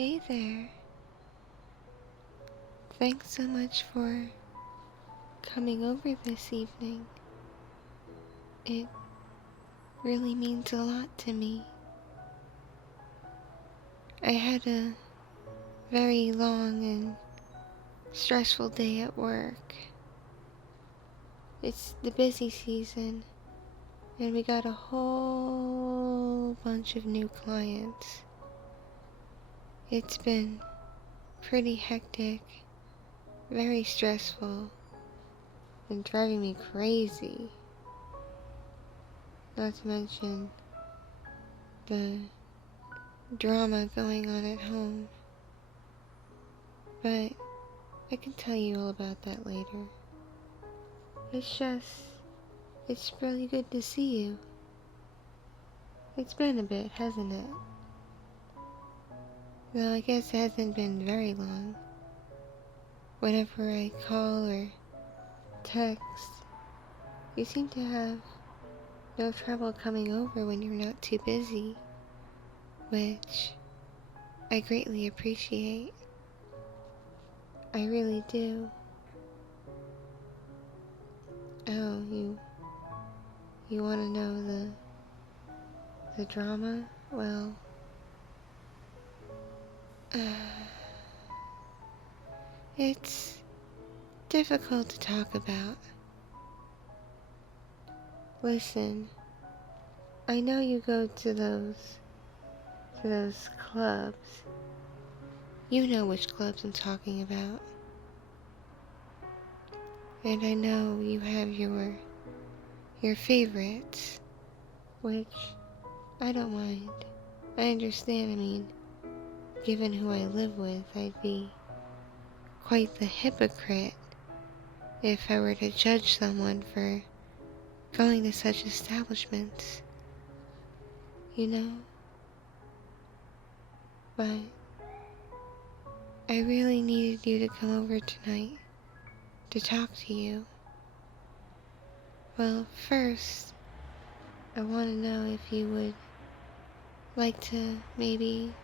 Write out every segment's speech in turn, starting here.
Hey there. Thanks so much for coming over this evening. It really means a lot to me. I had a very long and stressful day at work. It's the busy season, and we got a whole bunch of new clients. It's been pretty hectic, very stressful, and driving me crazy. Not to mention the drama going on at home. But I can tell you all about that later. It's really good to see you. It's been a bit, hasn't it? Though I guess it hasn't been very long. Whenever I call or text, you seem to have no trouble coming over when you're not too busy, which I greatly appreciate. I really do. Oh, you want to know the drama? Well, it's difficult to talk about. Listen, I know you go to those clubs. You know which clubs I'm talking about. And I know you have your favorites, which I don't mind. I understand, I mean, given who I live with, I'd be quite the hypocrite if I were to judge someone for going to such establishments, you know? But I really needed you to come over tonight to talk to you. Well, first, I want to know if you would like to maybe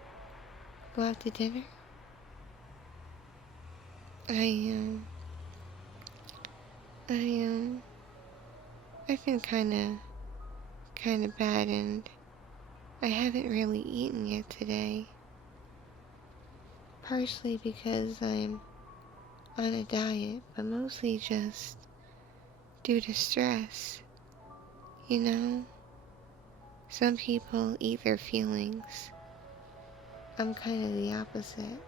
go out to dinner. I've been kinda bad, and I haven't really eaten yet today. Partially because I'm on a diet, but mostly just due to stress. You know? Some people eat their feelings. I'm kind of the opposite.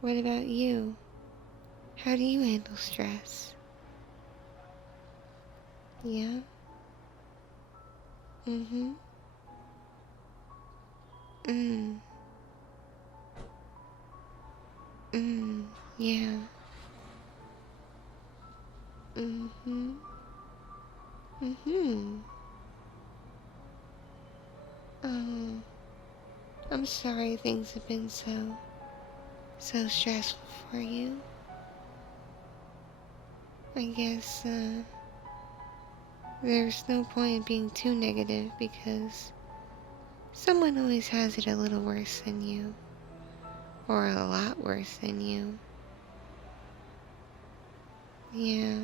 What about you? How do you handle stress? Yeah? Mm-hmm. Yeah. Mm-hmm. Mm-hmm. Oh, I'm sorry things have been so stressful for you. I guess, there's no point in being too negative because someone always has it a little worse than you. Or a lot worse than you. Yeah.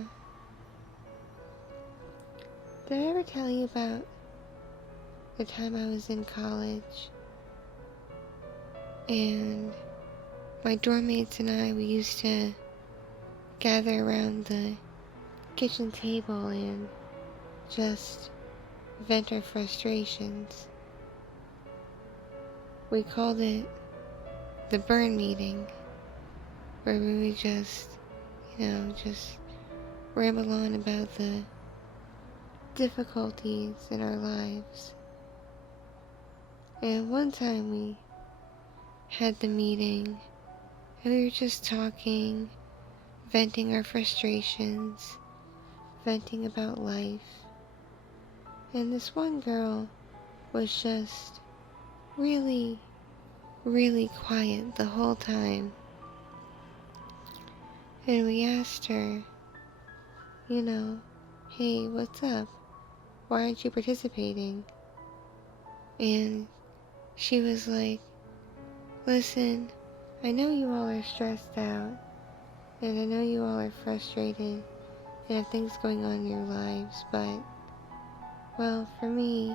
Did I ever tell you about the time I was in college and my dorm mates and I, we used to gather around the kitchen table and just vent our frustrations? We called it the burn meeting, where we would just, just ramble on about the difficulties in our lives. And one time we had the meeting, and we were just talking, venting our frustrations, venting about life. And this one girl was just really, really quiet the whole time. And we asked her, hey, what's up? Why aren't you participating? And she was like, Listen, I know you all are stressed out, and I know you all are frustrated and have things going on in your lives, but, well, for me,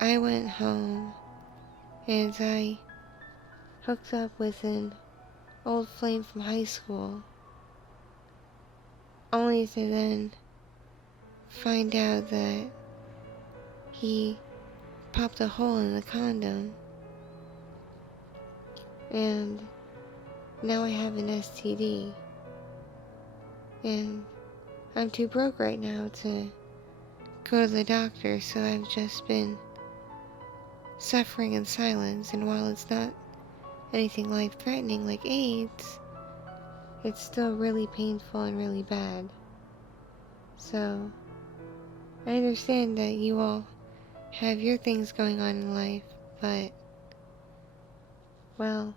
I went home and I hooked up with an old flame from high school, only to then find out that he popped a hole in the condom, and now I have an STD, and I'm too broke right now to go to the doctor, so I've just been suffering in silence, and while it's not anything life-threatening like AIDS, it's still really painful and really bad. So, I understand that you all have your things going on in life, but, well,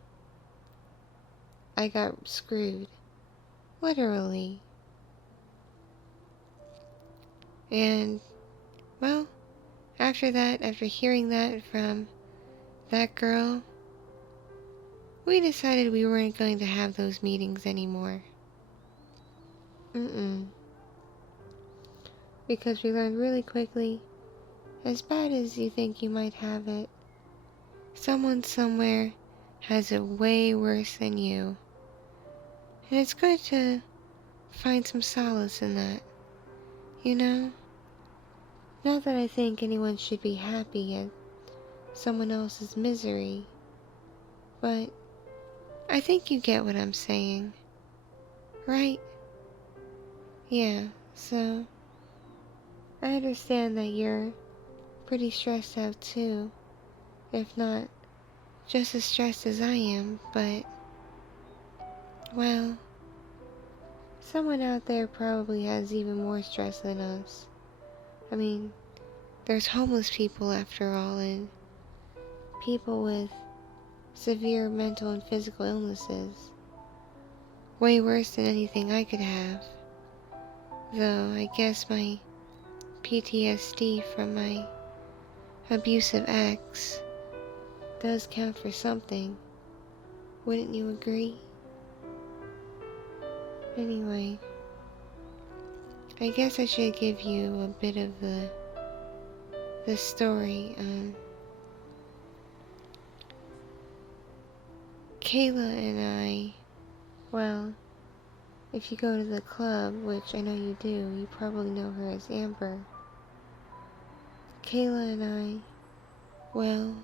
I got screwed. Literally. And, well, after that, after hearing that from that girl, we decided we weren't going to have those meetings anymore. Because we learned really quickly, as bad as you think you might have it, someone somewhere has it way worse than you. And it's good to find some solace in that, you know? Not that I think anyone should be happy at someone else's misery, but I think you get what I'm saying, right? Yeah, so I understand that you're pretty stressed out too, if not just as stressed as I am, but, well, someone out there probably has even more stress than us. I mean, there's homeless people after all, and people with severe mental and physical illnesses. Way worse than anything I could have. Though I guess my PTSD from my abusive ex does count for something. Wouldn't you agree? Anyway, I guess I should give you a bit of the story. Kayla and I, well, if you go to the club, which I know you do, you probably know her as Amber. Kayla and I, well,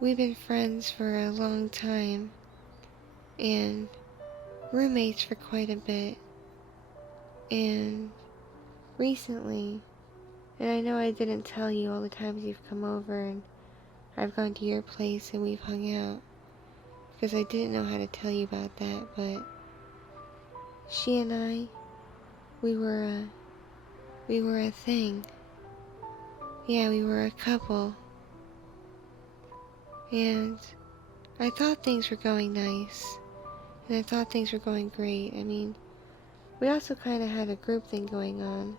we've been friends for a long time, and roommates for quite a bit, and recently, and I know I didn't tell you all the times you've come over and I've gone to your place and we've hung out, because I didn't know how to tell you about that, but she and I, we were a thing. Yeah, we were a couple. And I thought things were going nice. And I thought things were going great. I mean, we also kind of had a group thing going on.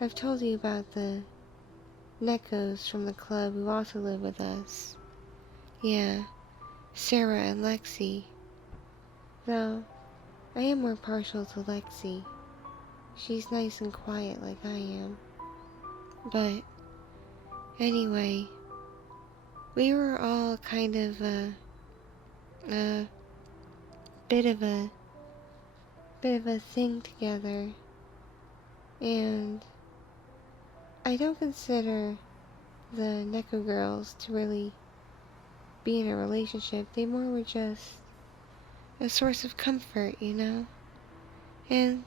I've told you about the Neckos from the club who also live with us. Yeah, Sarah and Lexi. Though, I am more partial to Lexi. She's nice and quiet like I am. But, anyway, we were all kind of a bit of a thing together, and I don't consider the Neko girls to really be in a relationship. They more were just a source of comfort, you know? And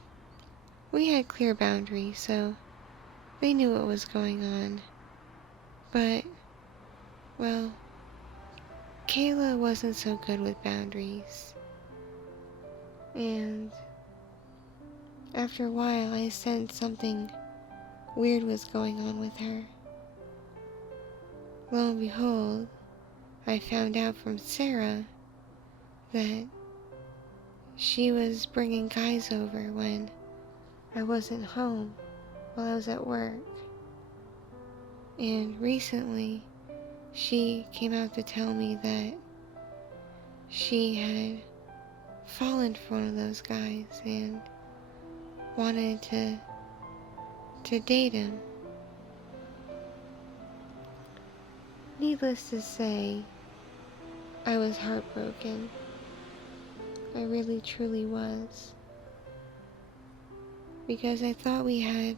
we had clear boundaries, so they knew what was going on. But, well, Kayla wasn't so good with boundaries. And after a while, I sensed something weird was going on with her. Lo and behold, I found out from Sarah that she was bringing guys over when I wasn't home while I was at work. And recently, she came out to tell me that she had fallen for one of those guys and wanted to date him. Needless to say, I was heartbroken. I really truly was. Because I thought we had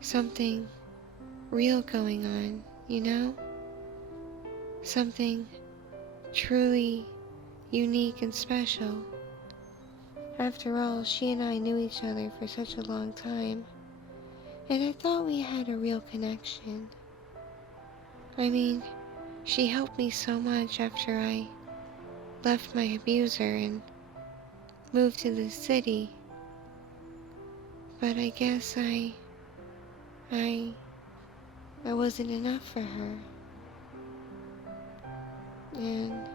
something real going on, you know? Something truly unique and special. After all, she and I knew each other for such a long time, and I thought we had a real connection. I mean, she helped me so much after I left my abuser and moved to the city. But I guess I wasn't enough for her. And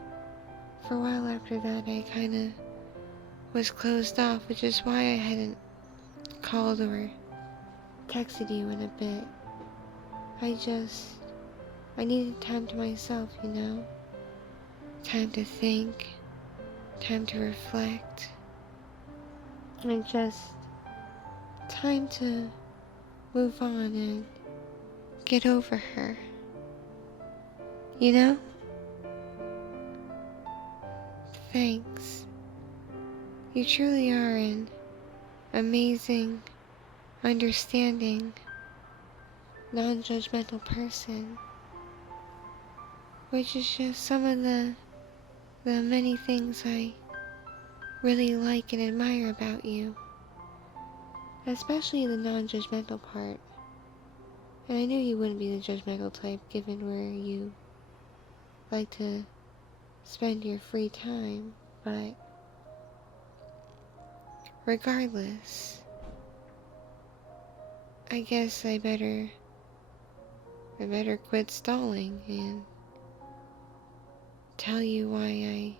for a while after that, I kinda was closed off, which is why I hadn't called or texted you in a bit. I needed time to myself, you know? Time to think, time to reflect, and just time to move on and get over her. You know? Thanks. You truly are an amazing, understanding, non-judgmental person, which is just some of the many things I really like and admire about you, especially the non-judgmental part. And I knew you wouldn't be the judgmental type given where you like to spend your free time, but regardless, I guess I better quit stalling and tell you why I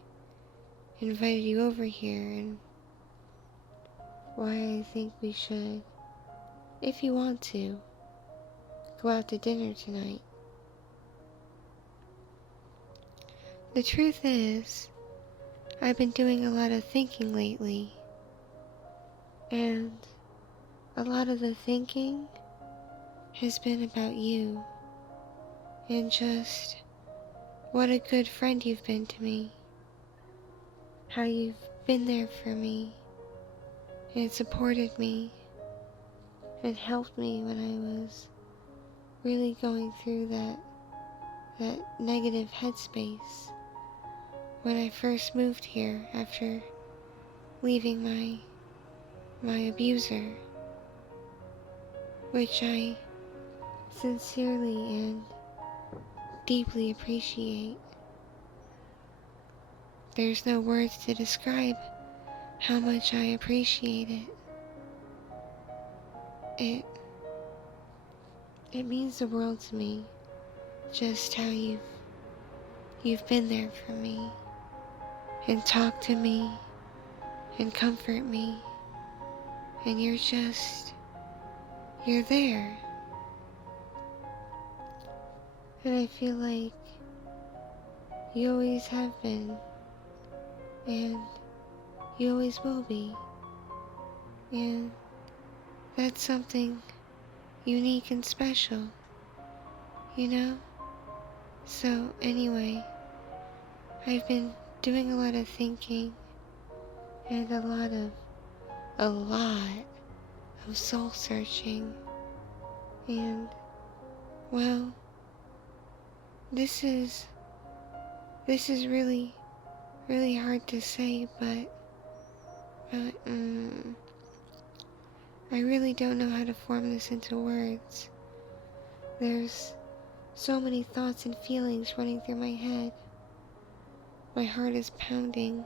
invited you over here and why I think we should, if you want to, go out to dinner tonight. The truth is, I've been doing a lot of thinking lately, and a lot of the thinking has been about you, and just what a good friend you've been to me. How you've been there for me, and supported me, and helped me when I was really going through that negative headspace when I first moved here after leaving my abuser, which I sincerely and deeply appreciate. There's no words to describe how much I appreciate it. It means the world to me, just how you've been there for me, and talked to me, and comfort me, and you're there. And I feel like you always have been, and you always will be, and that's something unique and special, you know? So anyway, I've been doing a lot of thinking and a lot of soul searching, and well, this is really hard to say, but I really don't know how to form this into words. There's so many thoughts and feelings running through my head. My heart is pounding.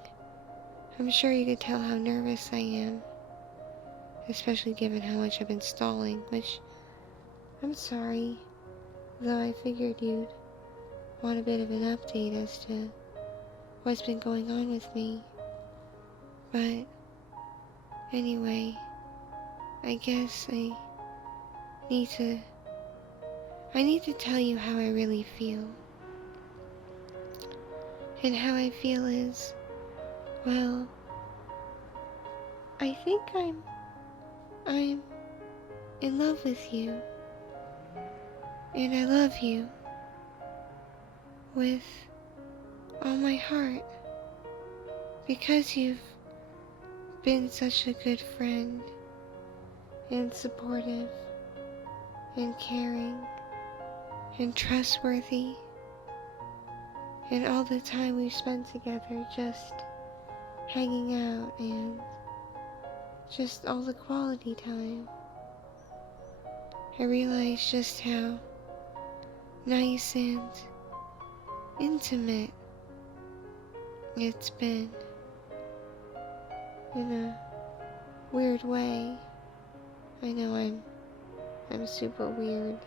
I'm sure you could tell how nervous I am, especially given how much I've been stalling, which I'm sorry, though I figured you'd want a bit of an update as to what's been going on with me. But anyway, I guess I need to tell you how I really feel. And how I feel is, well, I think I'm in love with you. And I love you with all my heart because you've been such a good friend and supportive and caring and trustworthy, and all the time we've spent together just hanging out and just all the quality time. I realize just how nice and intimate it's been in a weird way. I know I'm super weird,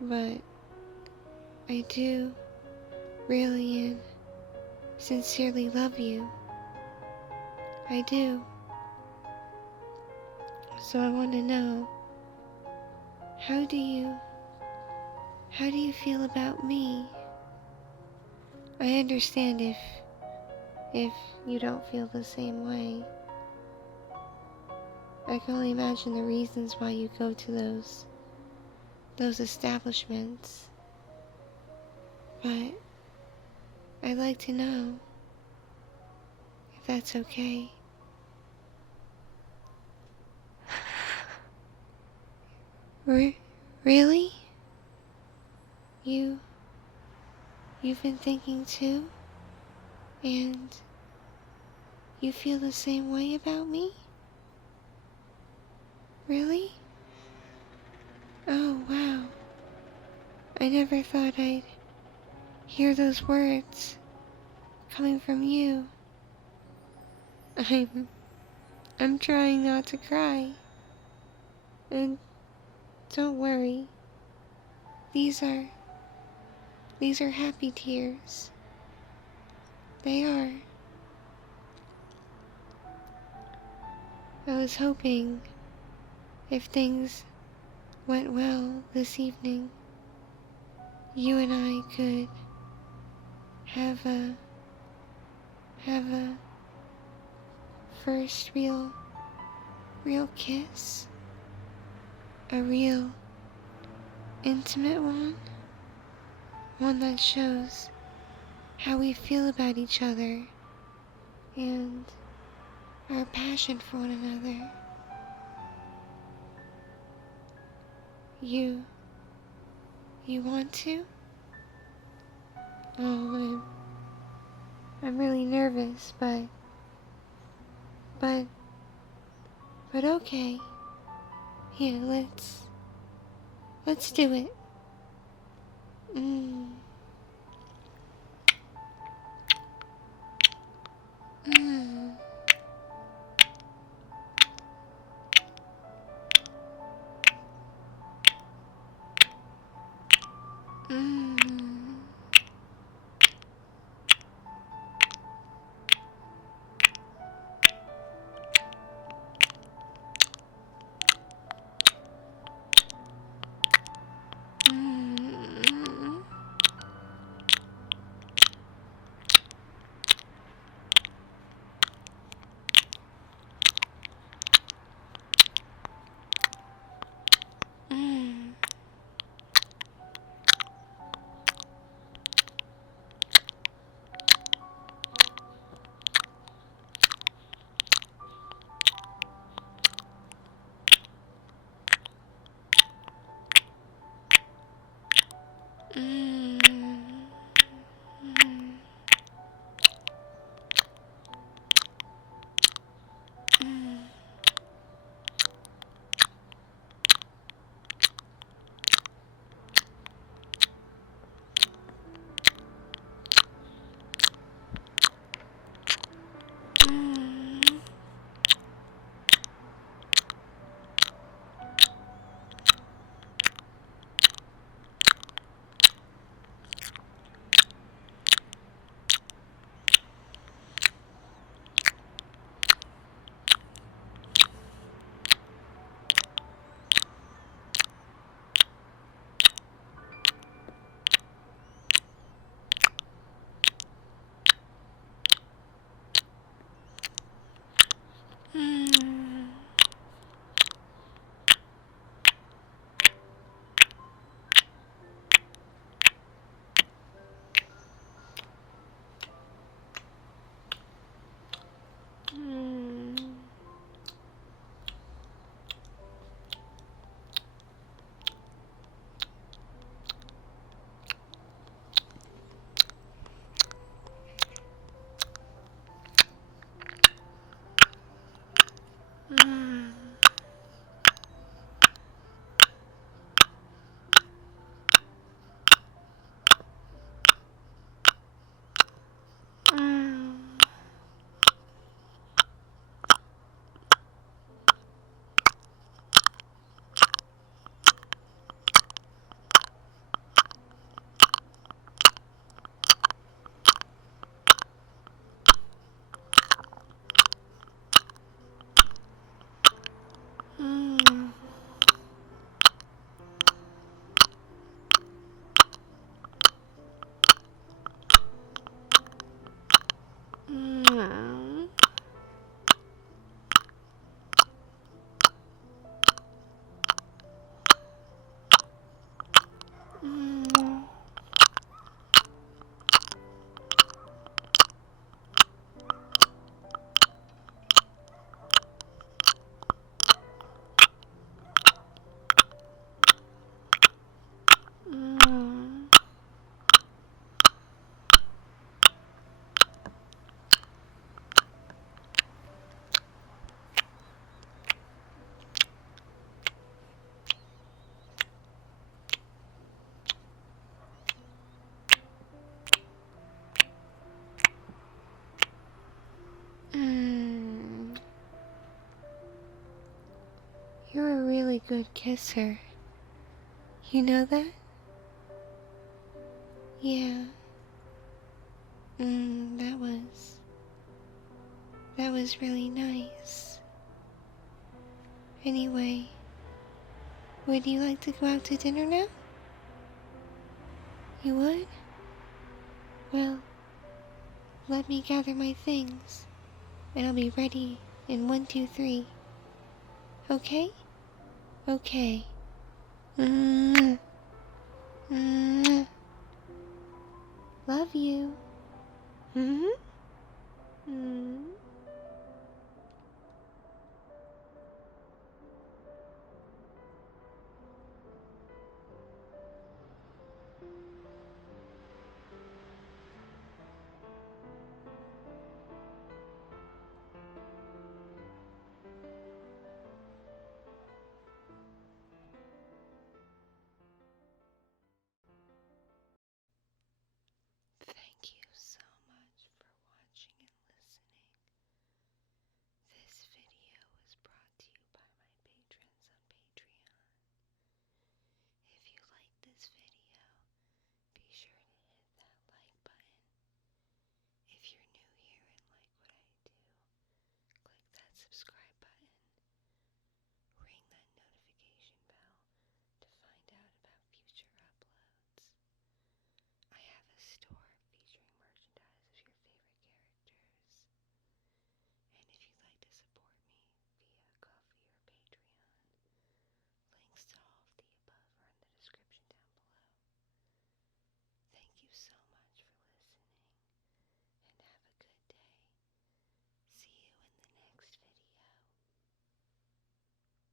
but I do really and sincerely love you. I do. So I want to know, how do you feel about me? I understand if you don't feel the same way. I can only imagine the reasons why you go to those establishments. But I'd like to know if that's okay. Really? You've been thinking too? And you feel the same way about me? Really? Oh, wow. I never thought I'd hear those words coming from you. I'm trying not to cry. And don't worry. These are happy tears. They are. I was hoping if things went well this evening, you and I could have a first real kiss. A real intimate one. One that shows how we feel about each other and our passion for one another. You want to? Oh, I'm really nervous, but okay. Yeah, let's do it. Mm. Mm. Mm. Mm. really good kisser. You know that? Yeah. That was really nice. Anyway, would you like to go out to dinner now? You would? Well, let me gather my things, and I'll be ready in 1, 2, 3. Okay? Okay. Mwah. Mwah. Love you. Mm-hmm.